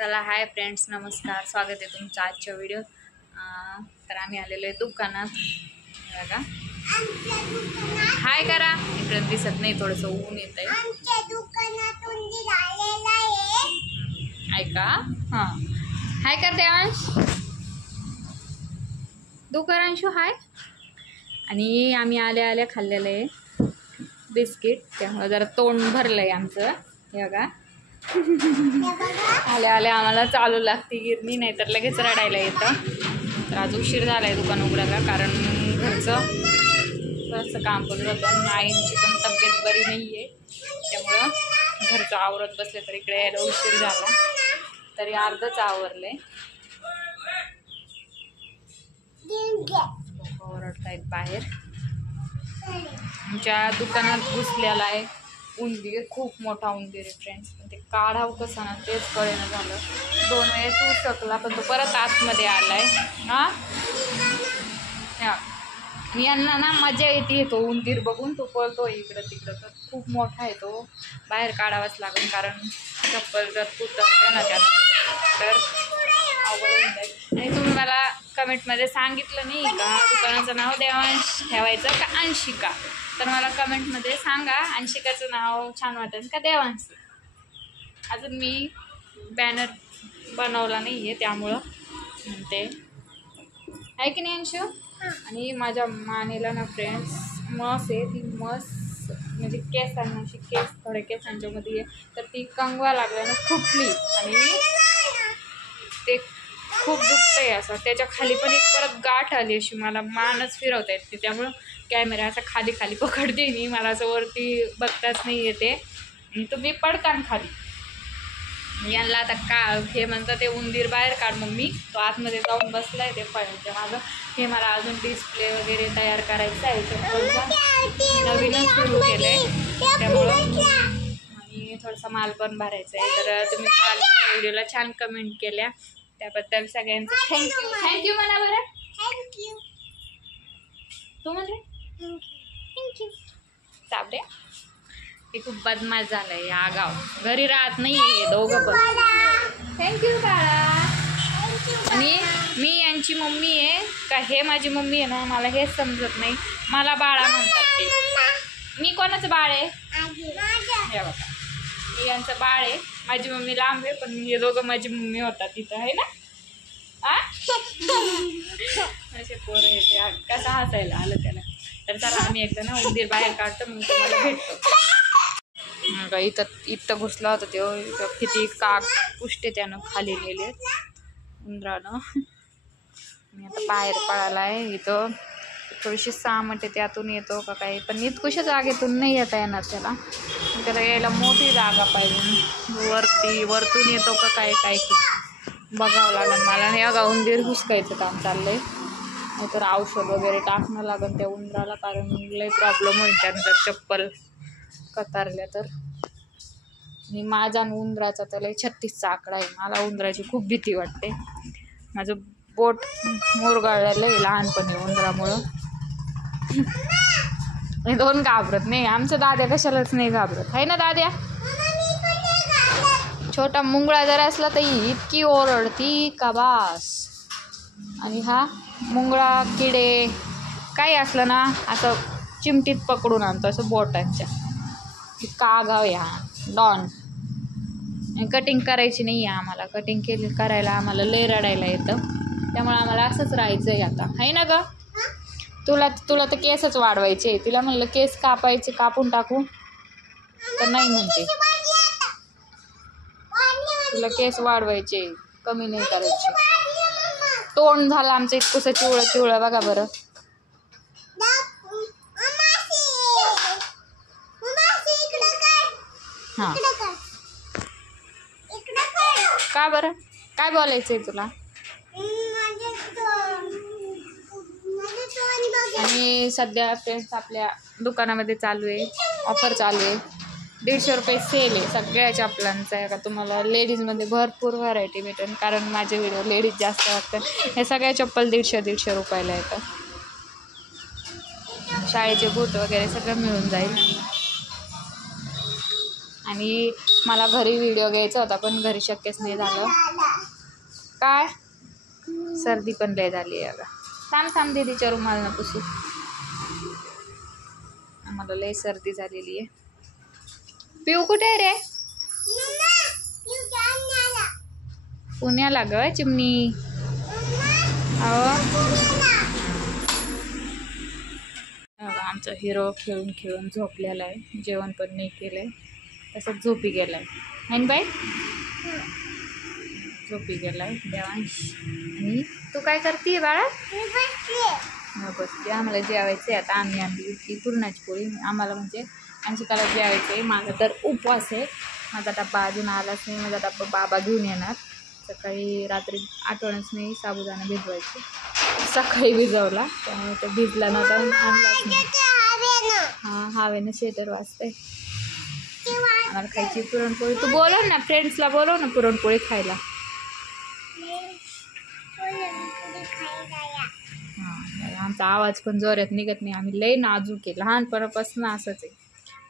चला hi friends, नमस्कार, स्वागत आहे तुमचं आजच्या व्हिडिओ। तर आम्ही आलेलो आहे दुकानात बघा। हाय करा, इकडे दिसत नाही, थोडंसं ऊन येत आहे। ऐका, हां हाय कर देवांश, दुकानांशू हाय। आणि आम्ही आल्या खाल्लेलं आहे बिस्किट, त्यामुळे जरा तोंड भरलंय आमचं। हे बघा, आल्या आम्हाला चालू लागते गिरणी, नाही तर लगेच रडायला येतं। तर आज उशीर झाला आहे दुकान उघडायला, कारण घरचं बरंचसं काम करून जातं आणि आईंची पण तब्येत बरी नाही आहे, त्यामुळं घरचं आवरत बसले तर इकडे यायला उशीर झाला। तरी अर्धच आवरले, ओरडतायत बाहेर। आमच्या दुकानात घुसलेला आहे उंदीर, खूप मोठा उंदीर आहे फ्रेंड्स, पण ते काढावं कसं ना तेच कळेना झालं। 2 वेळेस उचकला पण तो परत आतमध्ये आलाय। मी यांना ना मजा येते तो उंदीर बघून, तो पळतो इकडं तिकडं, तर खूप मोठा आहे तो, बाहेर काढावाच लागेल, कारण चप्पल जर कुठं ना त्याला तर अवघड होऊन जाईल। आणि तुम्ही मला कमेंटमध्ये सांगितलं नाही का दुकानाचं नाव देवांश ठेवायचं का अंशिका, तर मला कमेंटमध्ये सांगा, अंशिकाचं नाव छान वाटेल का देवांश। अजून मी बॅनर बनवला नाही आहे, त्यामुळं ते आहे की नाही अंशू। आणि माझ्या मानेला ना फ्रेंड्स मस आहे, ती मस म्हणजे केसांना अशी थोड्या केसांच्या मध्ये आहे, तर ती कंगवा लागल्यानं फुटली आणि ते खूप दुखतंय असं। त्याच्या खाली पण एक परत गाठ आली अशी, मला मानच फिरवता येते, त्यामुळं कॅमेरा असा खाली पकडते मी, मला असं वरती बघताच नाही येते, तुम्ही पडतान खाली। यांना आता का हे म्हणतं ते उंदीर बाहेर काढ मम्मी, तो आतमध्ये जाऊन बसलाय ते फळांच्या मागं। हे मला अजून डिस्प्ले वगैरे तयार करायचं आहे चप्पलचा, नवीनच सुरू केलं आहे, त्यामुळं आणि थोडासा माल पण भरायचा आहे। तर तुम्ही कालच्या व्हिडिओला छान कमेंट केल्या, त्याबद्दल सगळ्यांचं थँक्यू म्हणा बरं। थँक्यू तू म्हणजे थँक्यू चाबडे। ते खूप बदमाश झालंय, आगाव, घरी राहत नाही दोघं पण। थँक्यू बाळा। आणि मी यांची मम्मी आहे का हे माझी मम्मी आहे ना, मला हेच समजत नाही, मला बाळा म्हणतात ते। मी कोणाचं बाळ आहे? हे बघा, मी यांचं बाळ आहे, माझी मम्मी लांब आहे, पण हे दोघं माझी मम्मी होतात तिथं, आहे ना। असे पोरं येते, कसा हसायला आलं त्याला। तर चला आम्ही एकदा ना उंदीर बाहेर काढतो, मग तुम्हाला भेटतो। इथं घुसला होता तो, किती काक पुष्टे त्यानं खाली नेले उंदरानं। मी आता बाहेर पळाला आहे, इथं थोडीशी सामट आहे, त्यातून येतो का काही, पण इतकुशा जागेतून नाही येता येणार त्याला यायला मोठी जागा पाहिजे, वरतून येतो का काय बघावं लागेल मला। हे बघा उंदीर घुसकायचं काम चाललंय, नाहीतर औषध वगैरे टाकणं लागेल त्या उंदराला, कारण लय प्रॉब्लेम होईल त्यानंतर चप्पल कतारल्या तर। आणि माझा उंदराचा तर लय 36चा आकडा आहे, मला उंदराची खूप भीती वाटते, माझं बोट मुरगाळलेलं आहे लहानपणी उंदरामुळं। हे दोन घाबरत नाही, आमचं दाद्या कशालाच नाही घाबरत, आहे ना दाद्या। छोटा मुंगळा जर असला तर इतकी ओरडती का बास। आणि हा मुंगळा किडे काही असलं ना असं चिमटीत पकडून आणतो, असं बोटांच्या, इतका आगाव आहे हा डॉन। कटिंग करायची नाही आहे आम्हाला, कटिंग करायला आम्हाला लय रडायला येतं, त्यामुळे आम्हाला असंच राहायचं आहे आता, आहे ना ग। तुला तर केसच वाढवायचे, तिला म्हणलं केस कापायचे, कापून टाकू तर नाही म्हणते, तुला केस वाढवायचे, कमी नाही करायचे। तोंड झालं आमचं इतकुसं चिवळं बघा बरं। हां का बरं, काय बोलायचंय तुला। आणि सध्या फ्रेंड्स आपल्या दुकानामध्ये चालू आहे ऑफर, चालू आहे 150 रुपये सेल आहे सगळ्या चपलांचा आहे का। तुम्हाला लेडीजमध्ये भरपूर व्हरायटी भेटेल, कारण माझे व्हिडिओ लेडीज जास्त वाटतात। हे सगळ्या चप्पल 150 रुपयाला येतं, शाळेचे बूट वगैरे सगळं मिळून जाईल। आणि मला घरी व्हिडिओ घ्यायचा होता पण घरी शक्यच नाही झालं. काय सर्दी पण लय झाली आहे. थांब दीदीच्या रुमाल न पुसू. आम्हाला लय सर्दी झालेली आहे. पिऊ कुठे आहे रे? पुण्याला ग चिमणी. आमचा हिरो खेळून खेळून झोपलेला आहे. जेवण पण नाही केलंय. तसंच झोपी गेलाय. है बाई झोपी गेलाय देवांश. आणि तू काय करते बाळा? बसते. आम्हाला जेवायचं आहे आता. आम्ही आणली ती पुरणाची पोळी. आम्हाला म्हणजे अंशिकाला जेवायचं आहे. माझा तर उपवास आहे. माझा डब्बा अजून आलाच नाही. माझा डब्बा बाबा घेऊन येणार. सकाळी रात्री आठवणच नाही साबुदाणा भिजवायचे. सकाळी भिजवला त्यामुळे तो भिजला नव्हता आणलाच नाही. हां हवेनं शेटर वाजतंय. आम्हाला खायची पुरणपोळी. तू बोलव ना फ्रेंड्सला बोलव ना पुरणपोळी खायला. हां आमचा आवाज पण जोरात निघत नाही. आम्ही लय नाजूक आहे. लहानपणापासून असंच आहे.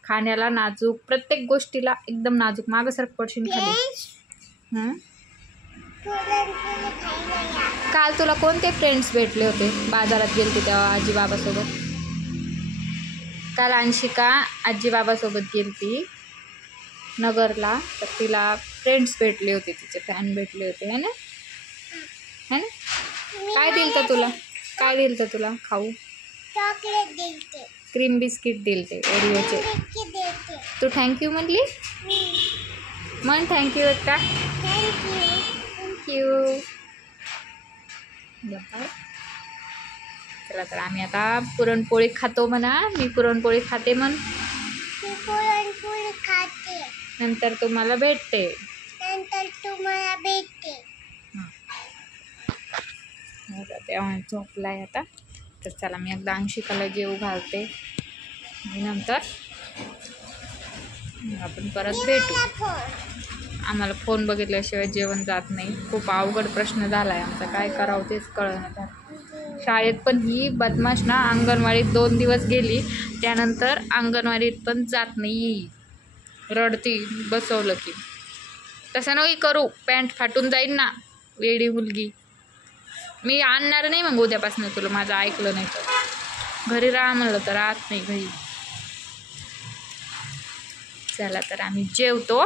खाण्याला नाजूक. प्रत्येक गोष्टीला एकदम नाजूक. मागं सरक पडशील खाली. काल तुला कोणते फ्रेंड्स भेटले होते? बाजारात गेलते तेव्हा आजी बाबासोबत. काल अंशिका आजी बाबासोबत गेलती नगरला. तर तिला फ्रेंड्स भेटले होते. तिचे फॅन भेटले होते. है ना? काय दिलं तुला? काय दिलं तुला खाऊ? चॉकलेट दिलते. क्रीम बिस्किट दिलते ओरिओचे. तू थँक्यू म्हणली? म्हण थँक्यू एकटा. थँक्यू. चला तर आम्ही आता पुरणपोळी खातो म्हणा. मी पुरणपोळी खाते म्हण. पुरणपोळी खाते. नंतर तुम्हाला भेटते. तेव्हा झोपलाय आता. तर चला मी एकदा अंशिकाला जेवू घालते आणि नंतर आपण परत भेटू. आम्हाला फोन बघितल्याशिवाय जेवण जात नाही. खूप अवघड प्रश्न झाला आहे आमचा. काय करावं तेच कळणार. शाळेत पण ही बदमाश ना अंगणवाडीत 2 दिवस गेली. त्यानंतर अंगणवाडीत पण जात नाही. रडती बसवलं की. तसं नाही करू. पॅन्ट फाटून जाईल ना वेडी मुलगी. मी आणणार नाही मग उद्यापासून तुला. माझं ऐकलं नाही तर घरी राहा म्हणलं तर राहत नाही घरी. चला तर आम्ही जेवतो.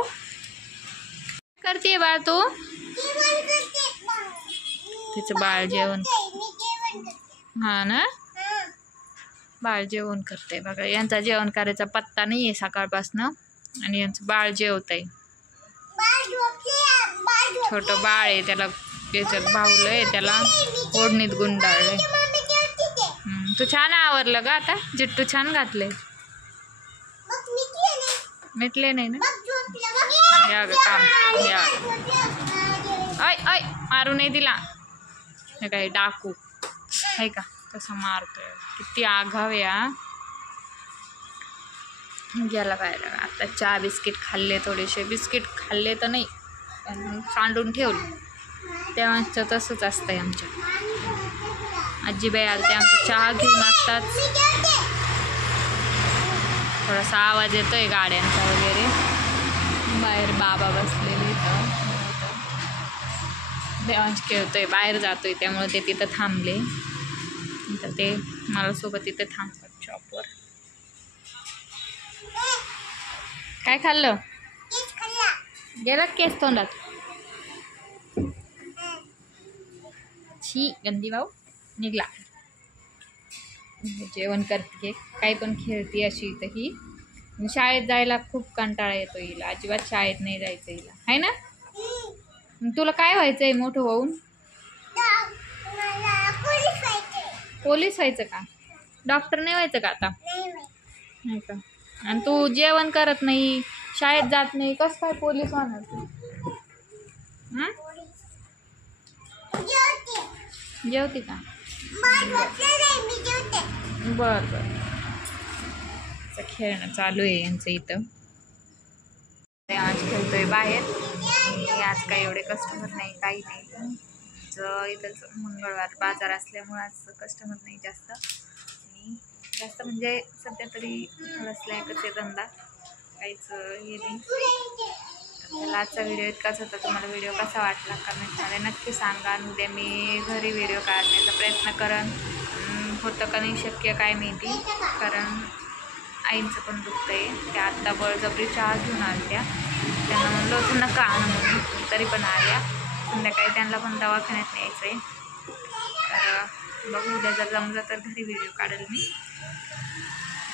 करते बाळ तू? तिचं बाळ जेवण. हा ना बाळ जेवण करते बघा. यांचा जेवण करायचा पत्ता नाही आहे सकाळपासून. आणि यांचं बाळ जेवत आहे. छोटं बाळ आहे. त्याला त्याच्यात भावलंय. त्याला ओढणीत गुंडाळलंय. तू छान आवरलं ग आता. जिट्टू छान घातलंय. मिटले नाही ना. या ग काम या. ऐ ऐ मारू नाही दिला. हे काय डाकू आहे का कसा मारतोय. किती आघाव या. गेला बाहेर. आता चहा बिस्किट खाल्ले. थोडेसे बिस्किट खाल्ले तर नाही पण सांडून ठेवले. तेव्हा तसंच असतंय आमच्या. आजीबाई आले ते आमचा चहा घेऊन आत्ताच. थोडासा आवाज येतोय गाड्यांचा वगैरे. बाहेर बाबा बसलेले इथं. देवांश खेळतोय बाहेर जातोय त्यामुळे ते तिथं थांबले. तर ते मला सोबत इथं थांबतात शॉपवर. काय खाल्लं? गेला केस तोंडात. छी गंदी भाऊ निघला. जेवण करते काही पण खेळते अशी. इथं ही शाळेत जायला खूप कंटाळा येतो हिला. अजिबात शाळेत नाही जायचं हिला. आहे ना? तुला काय व्हायचंय मोठं होऊन? पोलीस व्हायचं का? डॉक्टर नाही व्हायचं का आता? नाही का? आणि तू जेवण करत नाही शाळेत जात नाही कसं काय पोलीस होणार तू? जेवते का? बर बर. खेळणं चालू आहे यांचं इथं. आज खेळतोय बाहेर. आज काही एवढे कस्टमर नाही काही नाही. इथंच मंगळवार बाजार असल्यामुळे आज कस्टमर नाही जास्त. आणि जास्त म्हणजे सध्या तरी थोडा स्लॅकच आहे धंदा. काहीच हे नाही. चला आजचा व्हिडिओ इतकाच होता. तुम्हाला व्हिडिओ कसा वाटला कमेंटमध्ये नक्की सांगा. आणि उद्या मी घरी व्हिडिओ काढण्याचा प्रयत्न करेन. होतं का नाही शक्य काय माहिती, कारण आईंचं पण दुखतं आहे. त्या आत्ता बळजबरी चहा घेऊन आल्या. त्यांना म्हणलं होतं नका आणू म्हणून, तरी पण आल्या. संध्याकाळी त्यांना पण दवाखान्यात न्यायचं आहे. तर बघू उद्या जर जमलं तर घरी व्हिडिओ काढेल मी.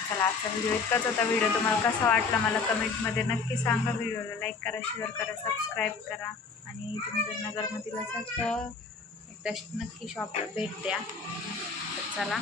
चला आजचा व्हिडिओ इतकाच होता. व्हिडिओ तुम्हाला कसा वाटला मला कमेंटमध्ये नक्की सांगा. व्हिडिओला लाईक करा, शेअर करा, सबस्क्राईब करा. आणि तुम्ही जर नगरमधील असाल तर एकदा नक्की शॉपला भेट द्या. तर चला